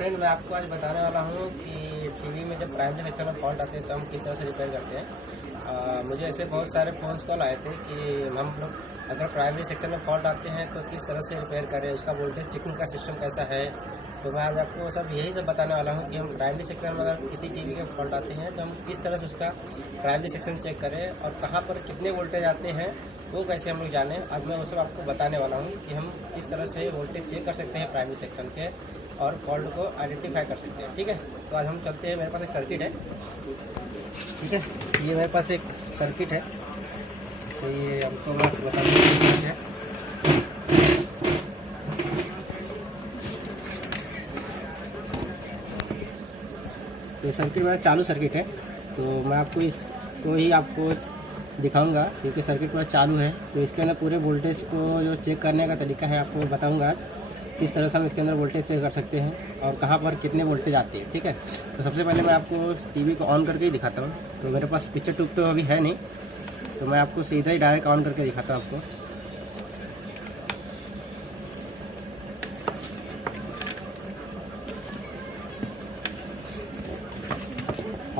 Friend, मैं आपको आज बताने वाला हूँ कि टीवी में जब प्राइमरी सेक्शन में फॉल्ट आते हैं तो हम किस तरह से रिपेयर करते हैं। मुझे ऐसे बहुत सारे फ़ोन कॉल आए थे कि हम लोग अगर प्राइमरी सेक्शन में फॉल्ट आते हैं तो किस तरह से रिपेयर करें, उसका वोल्टेज चेकिंग का सिस्टम कैसा है। तो मैं आज आपको यही सब बताने वाला हूँ कि हम प्राइमरी सेक्शन में अगर किसी टीवी के फॉल्ट आते हैं तो हम किस तरह से उसका प्राइमरी सेक्शन चेक करें और कहाँ पर कितने वोल्टेज आते हैं वो कैसे हम लोग जाने। आज मैं वो सब आपको बताने वाला हूँ कि हम किस तरह से वोल्टेज चेक कर सकते हैं प्राइमरी सेक्शन के और फॉल्ट को आइडेंटिफाई कर सकते हैं। ठीक है, तो आज हम चलते हैं। मेरे पास एक सर्किट है, ठीक है, ये मेरे पास एक सर्किट है, तो ये हमको मैं बता दूँ किस तरह से। तो ये सर्किट मेरा चालू सर्किट है, तो मैं आपको इसको ही आपको दिखाऊंगा क्योंकि सर्किट पूरा चालू है। तो इसके अंदर पूरे वोल्टेज को जो चेक करने का तरीका है आपको बताऊंगा किस तरह से हम इसके अंदर वोल्टेज चेक कर सकते हैं और कहाँ पर कितने वोल्टेज आते हैं। ठीक है, तो सबसे पहले मैं आपको टीवी को ऑन करके ही दिखाता हूँ। तो मेरे पास पिक्चर ट्यूब तो अभी है नहीं, तो मैं आपको सीधा ही डायरेक्ट ऑन करके दिखाता हूँ आपको।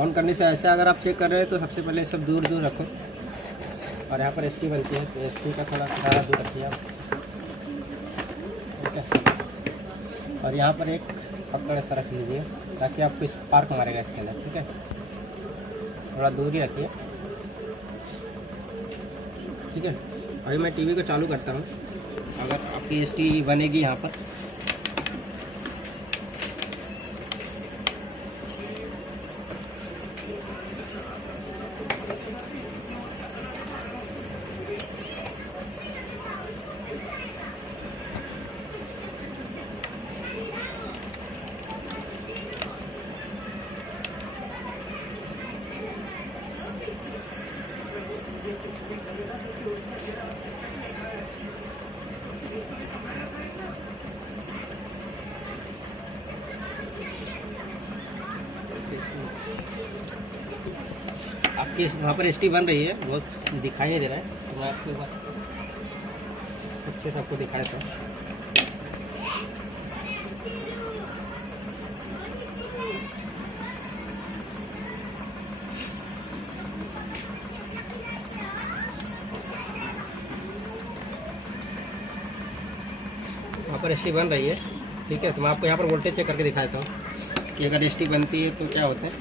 ऑन करने से ऐसे अगर आप चेक कर रहे हैं तो सबसे पहले सब दूर दूर रखो और यहाँ पर एसटी बनती है तो एसटी का थोड़ा ज़्यादा दूर रखिए आप। ठीक है, और यहाँ पर एक पकड़ ऐसा रख लीजिए ताकि आपको स्पार्क मारेगा इसके अंदर। ठीक है, थोड़ा दूर ही रखिए। ठीक है, अभी मैं टीवी को चालू करता हूँ। अगर आपकी एसटी बनेगी यहाँ पर, आपकी वहाँ पर एसटी बन रही है, बहुत दिखाई नहीं दे रहा है, तो मैं आपको एक बार अच्छे से आपको दिखा देता हूँ। वहाँ पर एसटी बन रही है। ठीक है, तो मैं आपको यहाँ पर वोल्टेज चेक करके दिखा देता हूँ कि अगर एसटी बनती है तो क्या होता है।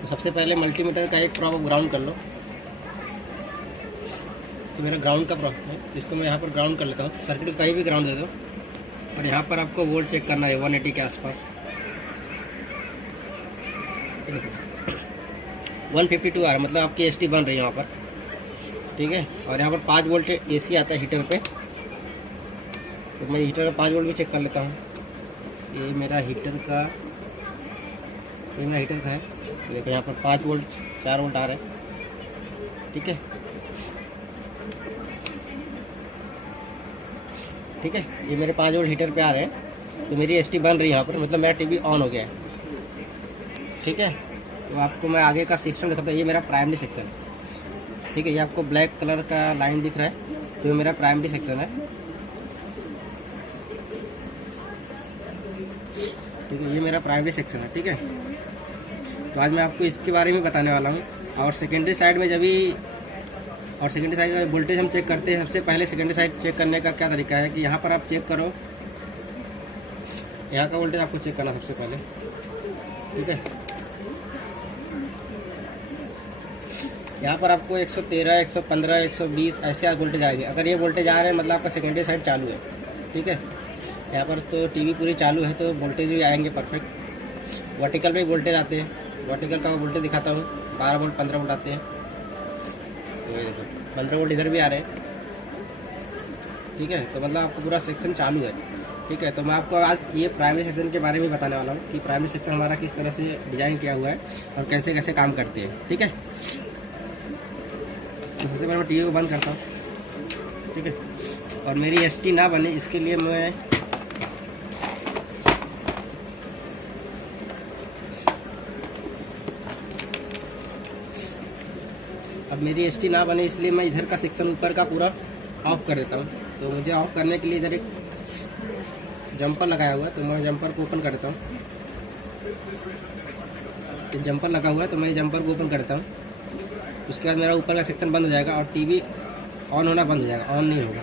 तो सबसे पहले मल्टीमीटर का एक प्रॉप ग्राउंड कर लो। तो मेरा ग्राउंड का प्रॉप है, इसको मैं यहाँ पर ग्राउंड कर लेता हूँ। सर्किट को कहीं भी ग्राउंड दे दो और यहाँ पर आपको वोल्ट चेक करना है 180 के आसपास। 152 आ रहा है, मतलब आपकी एसटी बन रही है वहाँ पर। ठीक है, और यहाँ पर 5 वोल्ट एसी आता है हीटर पे, तो मैं हीटर का 5 वोल्ट भी चेक कर लेता हूँ। ये मेरा हीटर का है, देखिए यहाँ पर 5 वोल्ट 4 वोल्ट आ रहे हैं। ठीक है, ठीक है, ये मेरे 5 वोल्ट हीटर पे आ रहे हैं, तो मेरी एसटी बन रही है यहाँ पर, मतलब मेरा टीवी ऑन हो गया है। ठीक है, तो आपको मैं आगे का सेक्शन दिखाता हूँ। ये मेरा प्राइमरी सेक्शन। ठीक है, ये आपको ब्लैक कलर का लाइन दिख रहा है, तो ये मेरा प्राइमरी सेक्शन है। ठीक है, ये मेरा प्राइमरी सेक्शन है। ठीक है, तो आज मैं आपको इसके बारे में बताने वाला हूँ। और सेकेंडरी साइड में सेकेंडरी साइड में वोल्टेज हम चेक करते हैं। सबसे पहले सेकेंडरी साइड चेक करने का क्या तरीका है कि यहाँ पर आप चेक करो, यहाँ का वोल्टेज आपको चेक करना सबसे पहले। ठीक है, यहाँ पर आपको 113, 115, 120 ऐसे वोल्टेज आएंगे। अगर ये वोल्टेज आ रहे हैं मतलब आपका सेकेंडरी साइड चालू है। ठीक है, यहाँ पर तो टीवी पूरी चालू है तो वोल्टेज भी आएंगे परफेक्ट। वर्टिकल में वोल्टेज आते हैं, वर्टिकल का वोल्टेज दिखाता हूँ, 12 वोल्ट 15 वोल्ट आते हैं। तो ये देखो 15 वोल्ट इधर भी आ रहे हैं। ठीक है, तो मतलब आपको पूरा सेक्शन चालू है। ठीक है, तो मैं आपको आज ये प्राइमरी सेक्शन के बारे में बताने वाला हूँ कि प्राइमरी सेक्शन हमारा किस तरह से डिज़ाइन किया हुआ है और कैसे कैसे काम करते हैं। ठीक है, तो सबसे पहले मैं टीवी को बंद करता हूँ। ठीक है, और मेरी एसटी ना बने इसके लिए मैं अब मेरी एसटी ना बने इसलिए मैं इधर का सेक्शन ऊपर का पूरा ऑफ कर देता हूँ। तो मुझे ऑफ करने के लिए इधर एक जंपर लगाया हुआ है, तो मैं जंपर को ओपन करता हूँ। जंपर लगा हुआ है तो मैं जंपर को ओपन करता हूँ। उसके बाद मेरा ऊपर का सेक्शन बंद हो जाएगा और टीवी ऑन होना बंद हो जाएगा, ऑन नहीं होगा।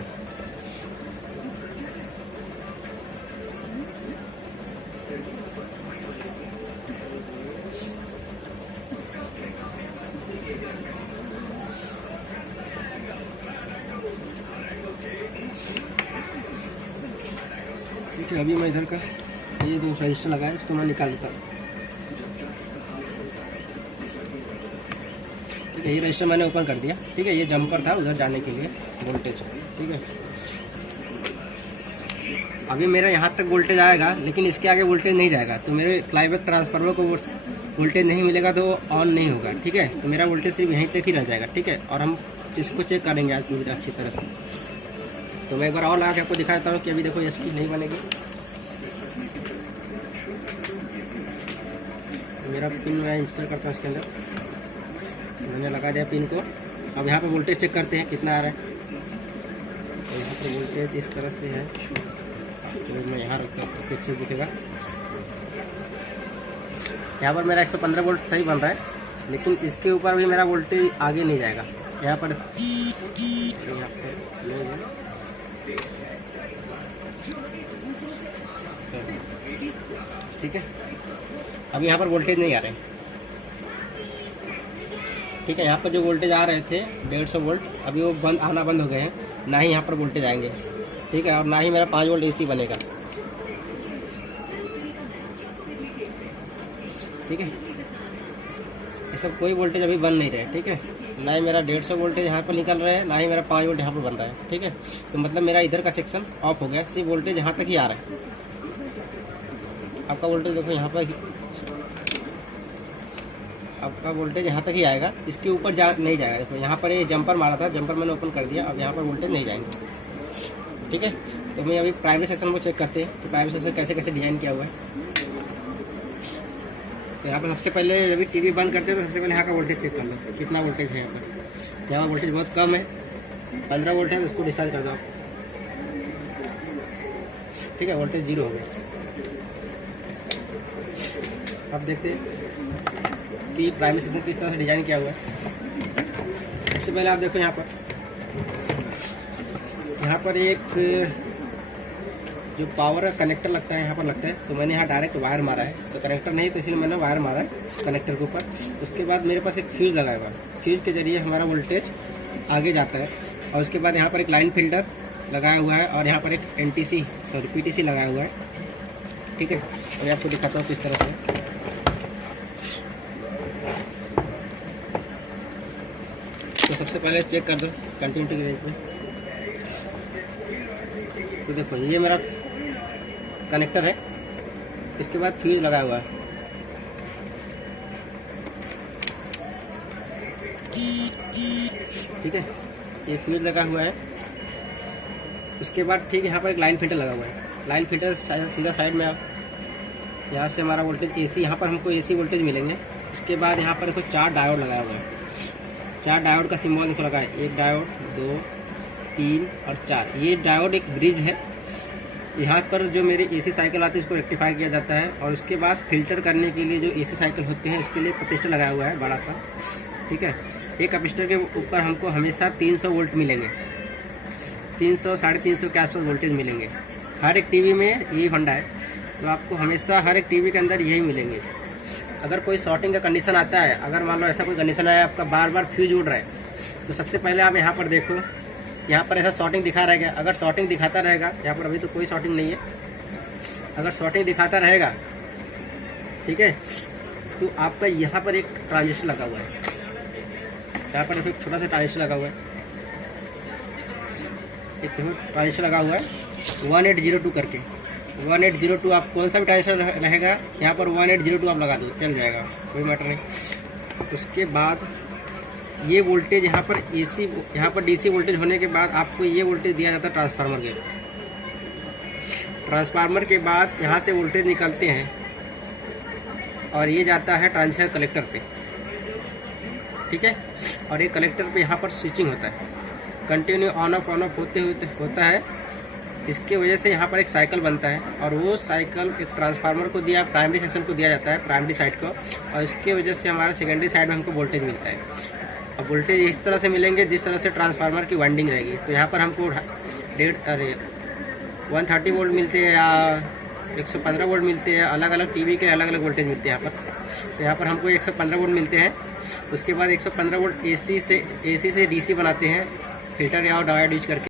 ठीक है, अभी मैं इधर का ये जो रजिस्टर लगा है इसको मैं निकाल देता हूँ। ठीक है, ये रजिस्टर मैंने ओपन कर दिया। ठीक है, ये जंपर था उधर जाने के लिए वोल्टेज। ठीक है, अभी मेरा यहाँ तक वोल्टेज आएगा लेकिन इसके आगे वोल्टेज नहीं जाएगा, तो मेरे फ्लाईबैक ट्रांसफार्मर को वोल्टेज नहीं मिलेगा तो ऑन नहीं होगा। ठीक है, तो मेरा वोल्टेज सिर्फ यहीं तक ही रह जाएगा। ठीक है, और हम इसको चेक करेंगे आज पूरी अच्छी तरह से। तो मैं एक बार और लगा के आपको दिखाता हूँ कि अभी देखो इसकी नहीं बनेगी। मेरा पिन मैं इंस्टॉल करता हूँ इसके अंदर, मैंने लगा दिया पिन को। अब यहाँ पे वोल्टेज चेक करते हैं कितना आ रहा है। तो यहाँ पे वोल्टेज इस तरह से है, तो मैं यहाँ रखता हूँ तो अच्छे दिखेगा। यहाँ पर मेरा 115 वोल्ट सही बन रहा है, लेकिन इसके ऊपर भी मेरा वोल्टेज आगे नहीं जाएगा। यहाँ पर ठीक है, अभी यहाँ पर वोल्टेज नहीं आ रहे। ठीक है, यहाँ पर जो वोल्टेज आ रहे थे 150 वोल्ट, अभी वो आना बंद हो गए हैं, ना ही यहाँ पर वोल्टेज आएंगे। ठीक है, और ना ही मेरा 5 वोल्ट AC बनेगा। ठीक है, ये सब कोई वोल्टेज अभी बन नहीं रहे। ठीक है, ना ही मेरा 150 वोल्टेज यहाँ पर निकल रहा है, ना ही मेरा 5 वोल्ट यहाँ पर बन रहा है। ठीक है, तो मतलब मेरा इधर का सेक्शन ऑफ हो गया, सिर्फ वोल्टेज यहाँ तक ही आ रहा है। आपका वोल्टेज देखो यहाँ पर, आपका वोल्टेज यहाँ तक ही आएगा, इसके ऊपर नहीं जाएगा। देखो यहाँ पर ये जंपर मारा था, जंपर मैंने ओपन कर दिया, अब यहाँ पर वोल्टेज नहीं जाएंगे। ठीक है, तो मैं अभी प्राइमरी सेक्शन को चेक करते हैं कि प्राइमरी सेक्शन कैसे कैसे डिजाइन किया हुआ है। तो यहाँ पर सबसे पहले अभी टीवी बंद करते हैं तो सबसे पहले यहाँ का वोल्टेज चेक कर लो कितना वोल्टेज है। यहाँ पर यहाँ वोल्टेज बहुत कम है, 15 वोल्ट है, तो इसको डिस्चार्ज कर दो आप। ठीक है, वोल्टेज 0 हो गया। अब देखते हैं कि प्राइमरी सेक्शन किस तरह से डिजाइन किया हुआ है। सबसे पहले आप देखो यहाँ पर एक जो पावर का कनेक्टर लगता है यहाँ पर लगता है, तो मैंने यहाँ डायरेक्ट वायर मारा है। तो कनेक्टर नहीं तो इसलिए मैंने वायर मारा है कनेक्टर के ऊपर। उसके बाद मेरे पास एक फ्यूज़ लगाया हुआ है, फ्यूज़ के जरिए हमारा वोल्टेज आगे जाता है। और उसके बाद यहाँ पर एक लाइन फिल्टर लगाया हुआ है और यहाँ पर एक PTC लगाया हुआ है। ठीक है, अभी आपको दिखाता हूँ किस तरह से। तो सबसे पहले चेक कर दो कंटिन्यूटी रेट में। तो देखो ये मेरा कनेक्टर है, इसके बाद फ्यूज लगाया हुआ है। ठीक है, ये फ्यूज लगा हुआ है। उसके बाद ठीक यहाँ पर एक लाइन फिल्टर लगा हुआ है। लाइन फिल्टर सीधा साइड में आप यहाँ से हमारा वोल्टेज AC, यहाँ पर हमको AC वोल्टेज मिलेंगे। उसके बाद यहाँ पर देखो 4 डायोड लगाया हुआ है। 4 डायोड का सिंबल देखो लगा है, 1 डायोड, 2, 3 और 4। ये डायोड एक ब्रिज है। यहाँ पर जो मेरे AC साइकिल आती है उसको रेक्टिफाई किया जाता है। और उसके बाद फिल्टर करने के लिए जो AC साइकिल होते हैं उसके लिए कैपेसिटर लगाया हुआ है बड़ा सा। ठीक है, एक कैपेसिटर के ऊपर हमको हमेशा 300 वोल्ट मिलेंगे, 300 साढ़े 300 के आसपास वोल्टेज मिलेंगे। हर एक टीवी में यही फंडा है, तो आपको हमेशा हर एक टीवी के अंदर यही मिलेंगे। अगर कोई शॉर्टिंग का कंडीशन आता है, अगर मान लो ऐसा कोई कंडीशन है आपका बार बार फ्यूज उड़ रहा है, तो सबसे पहले आप यहाँ पर देखो, यहाँ पर ऐसा शॉर्टिंग दिखा रहेगा। अगर शॉर्टिंग दिखाता रहेगा, यहाँ पर अभी तो कोई शॉर्टिंग नहीं है, अगर शॉर्टिंग दिखाता रहेगा, ठीक है, तो आपका यहाँ पर एक ट्रांजिस्टर लगा हुआ है। यहाँ पर एक छोटा सा ट्रांजिस्टर लगा हुआ है, एक ट्रांजिस्टर लगा हुआ है 1802 करके। 1802 आप कौन सा भी ट्रांजिस्टर रहेगा, यहाँ पर 1802 आप लगा दो, चल जाएगा, कोई मैटर नहीं। उसके बाद ये वोल्टेज यहाँ पर AC, यहाँ पर DC वोल्टेज होने के बाद आपको ये वोल्टेज दिया जाता है ट्रांसफार्मर के। ट्रांसफार्मर के बाद यहाँ से वोल्टेज निकलते हैं और ये जाता है ट्रांजिस्टर कलेक्टर पे। ठीक है, और ये कलेक्टर पे यहाँ पर स्विचिंग होता है, कंटिन्यू ऑन ऑफ होते हुए होता है। इसके वजह से यहाँ पर एक साइकिल बनता है और वो साइकिल एक ट्रांसफार्मर को दिया, प्राइमरी सेक्शन को दिया जाता है, प्राइमरी साइड को, और इसके वजह से हमारे सेकेंडरी साइड में हमको वोल्टेज मिलता है। अब वोल्टेज इस तरह से मिलेंगे जिस तरह से ट्रांसफार्मर की वाइंडिंग रहेगी। तो यहाँ पर हमको 130 वोल्ट मिलते हैं या 115 वोल्ट मिलते हैं, अलग अलग टीवी के अलग अलग वोल्टेज मिलते हैं यहाँ पर। तो यहाँ पर हमको 115 वोल्ट मिलते हैं। उसके बाद 115 वोल्ट एसी से डीसी बनाते हैं फिल्टर या डायोड यूज करके।